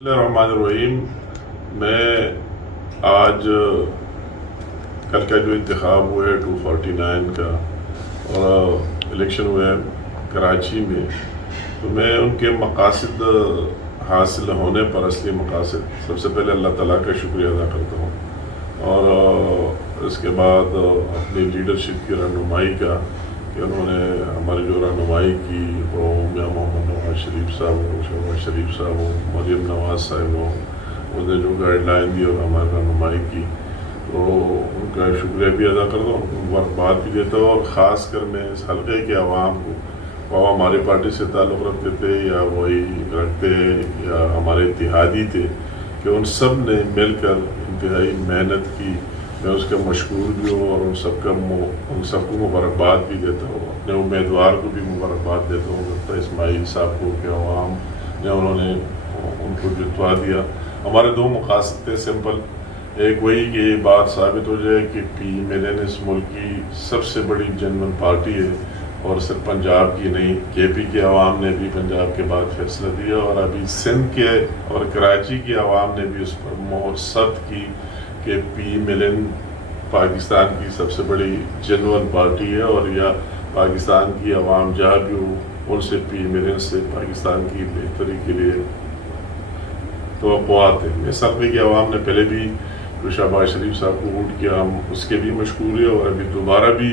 الرحمن الرحیم. میں آج کل کا جو انتخاب ہوا ہے 249 کا اور الیکشن ہوا ہے کراچی میں، تو میں ان کے مقاصد حاصل ہونے پر اصلی مقاصد سب سے پہلے اللہ تعالیٰ کا شکریہ ادا کرتا ہوں، اور اس کے بعد اپنی لیڈرشپ کی رہنمائی کا کہ انہوں نے ہماری جو رہنمائی کی، وہ میاں محمد نواز شریف صاحب ہو، شہباز شریف صاحب ہو، مریم نواز صاحب ہو، انہوں نے جو گائیڈ لائن دی اور ہماری رہنمائی کی، تو ان کا شکریہ بھی ادا کرتا ہوں، ان کو مبارکباد بھی دیتا ہوں. اور خاص کر میں اس حلقے کے عوام کو، وہ ہماری پارٹی سے تعلق رکھتے تھے یا وہی رکھتے یا ہمارے اتحادی تھے، کہ ان سب نے مل کر انتہائی محنت کی. میں اس کا مشکور بھی ہوں اور ان سب کو مبارکباد بھی دیتا ہوں. اپنے امیدوار کو بھی مبارکباد دیتا ہوں، ڈاکٹر اسماعیل صاحب کو، کہ عوام نے انہوں نے ان کو جتوا دیا. ہمارے دو مقاصد تھے سمپل. ایک وہی کہ یہ بات ثابت ہو جائے کہ PMLN اس ملک کی سب سے بڑی جنرل پارٹی ہے، اور صرف پنجاب کی نہیں، KP کے عوام نے بھی پنجاب کے بعد فیصلہ دیا، اور ابھی سندھ کے اور کراچی کے عوام نے بھی اس پر مہر ثبت کی کہ PMLN پاکستان کی سب سے بڑی جنرل پارٹی ہے، اور یا پاکستان کی عوام جہاں بھی ہو ان سے PMLN سے پاکستان کی بہتری کے لیے توقعات ہیں. اس حلقے کی عوام نے پہلے بھی شہباز شریف صاحب کو ووٹ کیا، ہم اس کے بھی مشکور ہیں، اور ابھی دوبارہ بھی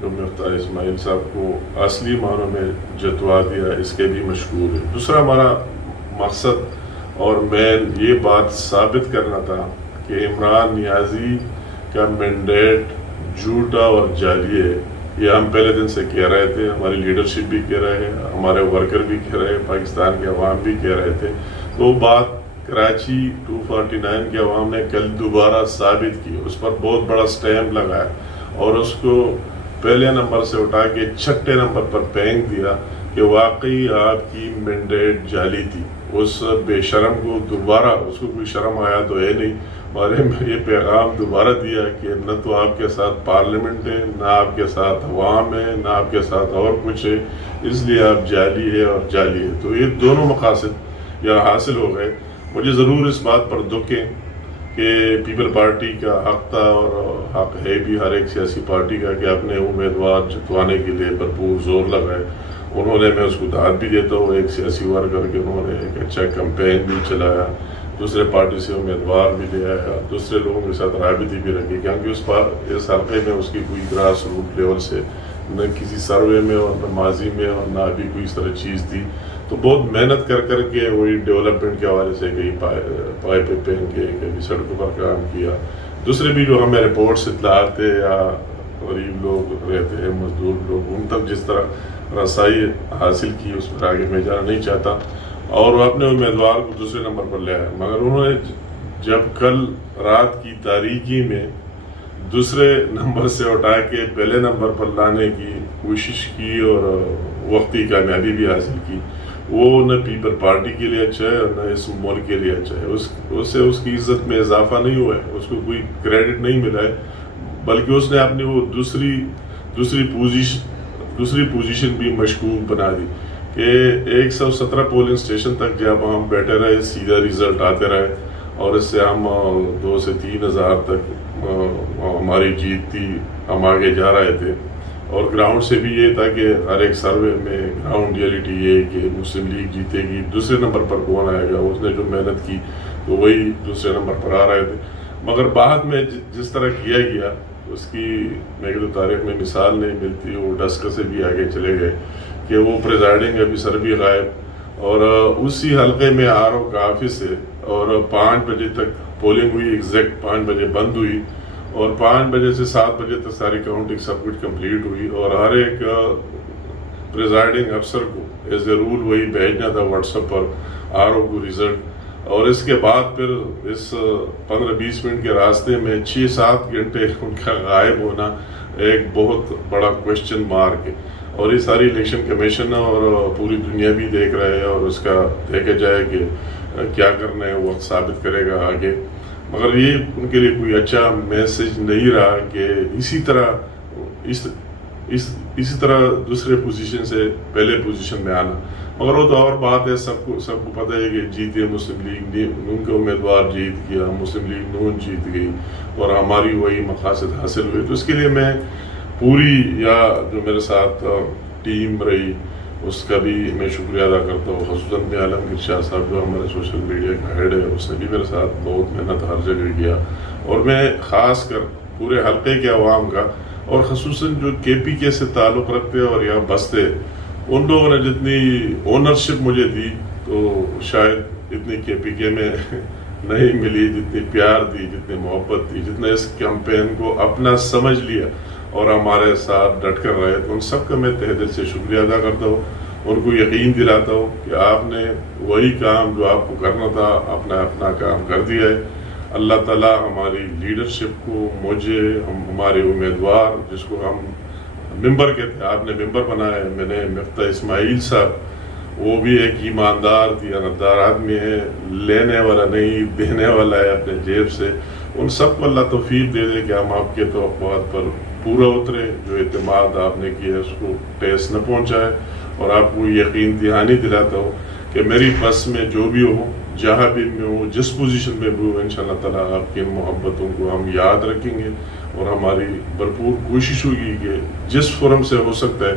جو ڈاکٹر اسماعیل صاحب کو اصلی معنوں میں جتوا دیا، اس کے بھی مشکور ہیں. دوسرا ہمارا مقصد اور مین یہ بات ثابت کرنا تھا کہ عمران نیازی کا مینڈیٹ جھوٹا اور جعلی ہے. یہ ہم پہلے دن سے کہہ رہے تھے، ہماری لیڈرشپ بھی کہہ رہے ہیں، ہمارے ورکر بھی کہہ رہے ہیں، پاکستان کے عوام بھی کہہ رہے تھے. تو بات کراچی 249 کے عوام نے کل دوبارہ ثابت کی، اس پر بہت بڑا سٹیمپ لگایا اور اس کو پہلے نمبر سے اٹھا کے چھٹے نمبر پر پھینک دیا کہ واقعی آپ کی مینڈیٹ جعلی تھی. اس بے شرم کو دوبارہ، اس کو کوئی شرم آیا تو ہے نہیں، ہمارے یہ پیغام دوبارہ دیا کہ نہ تو آپ کے ساتھ پارلیمنٹ ہے، نہ آپ کے ساتھ عوام ہے، نہ آپ کے ساتھ اور کچھ ہے، اس لیے آپ جعلی ہے اور جعلی ہے. تو یہ دونوں مقاصد یہاں حاصل ہو گئے. مجھے ضرور اس بات پر دکھ ہے کہ پیپل پارٹی کا حق تھا، اور حق ہے بھی ہر ایک سیاسی پارٹی کا، کہ اپنے امیدوار جتوانے کے لیے بھرپور زور لگائے. انہوں نے، میں اس کو داد بھی دیتا ہوں ایک سیاسی ورکر کے، انہوں نے ایک اچھا کمپین بھی چلایا، دوسرے پارٹی سے امیدوار بھی لے آیا، دوسرے لوگوں کے ساتھ رابطے بھی رکھی، کیونکہ اس حلقے میں اس کی کوئی گراس روٹ لیول سے نہ کسی سروے میں اور نہ ماضی میں اور نہ ابھی کوئی اس طرح چیز تھی. تو بہت محنت کر کے وہی ڈیولپمنٹ کے حوالے سے کہیں پائے پہ پہن کے کبھی سڑکوں پر کام کیا. دوسرے بھی جو ہمیں رپورٹس اطلاعات تھے، یا غریب لوگ رہتے ہیں، مزدور لوگ، ان تک جس طرح رسائی حاصل کی، اس پر آگے میں جانا نہیں چاہتا. اور وہ اپنے امیدوار کو دوسرے نمبر پر لے آئے، مگر انہوں نے جب کل رات کی تاریکی میں دوسرے نمبر سے اٹھا کے پہلے نمبر پر لانے کی کوشش کی اور وقتی کامیابی بھی حاصل کی، وہ نہ پیپل پارٹی کے لیے اچھا ہے اور نہ اس ملک کے لیے اچھا ہے. اس سے اس کی عزت میں اضافہ نہیں ہوا ہے، اس کو کوئی کریڈٹ نہیں ملا ہے، بلکہ اس نے اپنی وہ دوسری پوزیشن بھی مشکوک بنا دی کہ 117 پولنگ اسٹیشن تک جب ہم بیٹھے رہے، سیدھا ریزلٹ آتے رہے، اور اس سے ہم 2 سے 3 ہزار تک ہماری جیت تھی، ہم آگے جا رہے تھے. اور گراؤنڈ سے بھی یہ تھا کہ ہر ایک سروے میں گراؤنڈ ریئلٹی یہ کہ مسلم لیگ جیتے گی، دوسرے نمبر پر کون آئے گا، اس نے جو محنت کی تو وہی دوسرے نمبر پر آ رہے تھے. مگر بعد میں جس طرح کیا گیا، اس کی میں تو تاریخ میں مثال نہیں ملتی. وہ ڈسکر سے بھی آگے چلے گئے کہ وہ پریزائڈنگ افیسر بھی غائب، اور اسی حلقے میں RO کا آفس ہے، اور 5 بجے تک پولنگ ہوئی، ایگزیکٹ 5 بجے بند ہوئی، اور 5 بجے سے 7 بجے تک ساری کاؤنٹنگ سب کچھ کمپلیٹ ہوئی. اور ہر ایک پریزائڈنگ افسر کو ایز اے رول وہی بھیجنا تھا واٹس ایپ پر RO کو ریزلٹ. اور اس کے بعد پھر اس 15-20 منٹ کے راستے میں 6-7 گھنٹے ان کا غائب ہونا ایک بہت بڑا کوشچن مارک ہے. اور یہ ساری الیکشن کمیشن اور پوری دنیا بھی دیکھ رہے ہیں، اور اس کا دیکھا جائے کہ کیا کرنا ہے، وقت ثابت کرے گا آگے. مگر یہ ان کے لیے کوئی اچھا میسج نہیں رہا کہ اسی طرح دوسرے پوزیشن سے پہلے پوزیشن میں آنا. مگر وہ تو اور بات ہے، سب کو پتہ ہے کہ جیتے مسلم لیگ نون کا امیدوار جیت گیا، مسلم لیگ نون جیت گئی اور ہماری وہی مقاصد حاصل ہوئے. تو اس کے لیے میں پوری یا جو میرے ساتھ ٹیم رہی اس کا بھی میں شکریہ ادا کرتا ہوں، خصوصاً عالمگیر شاہ صاحب جو ہمارے سوشل میڈیا کا ہیڈ ہے، اس نے بھی میرے ساتھ بہت محنت ہر جگہ کیا. اور میں خاص کر پورے حلقے کے عوام کا اور خصوصاً جو کے پی کے سے تعلق رکھتے اور یہاں بستے، ان لوگوں نے جتنی اونرشپ مجھے دی تو شاید اتنی کے پی کے میں نہیں ملی، جتنی پیار دی، جتنی محبت دی، جتنا اس کیمپین کو اپنا سمجھ لیا اور ہمارے ساتھ ڈٹ کر رہے. تو ان سب کا میں تہ دل سے شکریہ ادا کرتا ہوں، ان کو یقین دلاتا ہوں کہ آپ نے وہی کام جو آپ کو کرنا تھا اپنا کام کر دیا ہے. اللہ تعالیٰ ہماری لیڈرشپ کو، مجھے، ہمارے امیدوار جس کو ہم ممبر کہتے ہیں، آپ نے ممبر بنایا ہے، میں نے مفتاح اسماعیل صاحب، وہ بھی ایک ایماندار دیانتدار آدمی ہے، لینے والا نہیں دینے والا ہے اپنے جیب سے. ان سب کو اللہ توفیق دے دے کہ ہم آپ کے توقعات پر پورا اترے، جو اعتماد آپ نے کیا اس کو ٹیس نہ پہنچائے. اور آپ کو یقین دہانی دلاتا ہوں کہ میری بس میں جو بھی ہو، جہاں بھی میں ہوں، جس پوزیشن میں بھی ہوں، انشاءاللہ تعالیٰ آپ کی ان محبتوں کو ہم یاد رکھیں گے اور ہماری بھرپور کوشش ہوگی کہ جس فورم سے ہو سکتا ہے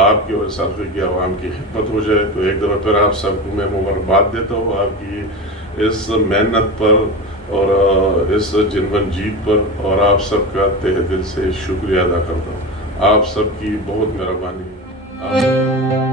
آپ کے اور اس حلقے کی عوام کی خدمت ہو جائے. تو ایک دفعہ پھر آپ سب کو میں مبارکباد دیتا ہوں آپ کی اس محنت پر اور اس جنون جیت پر، اور آپ سب کا تہ دل سے شکریہ ادا کرتا ہوں. آپ سب کی بہت مہربانی.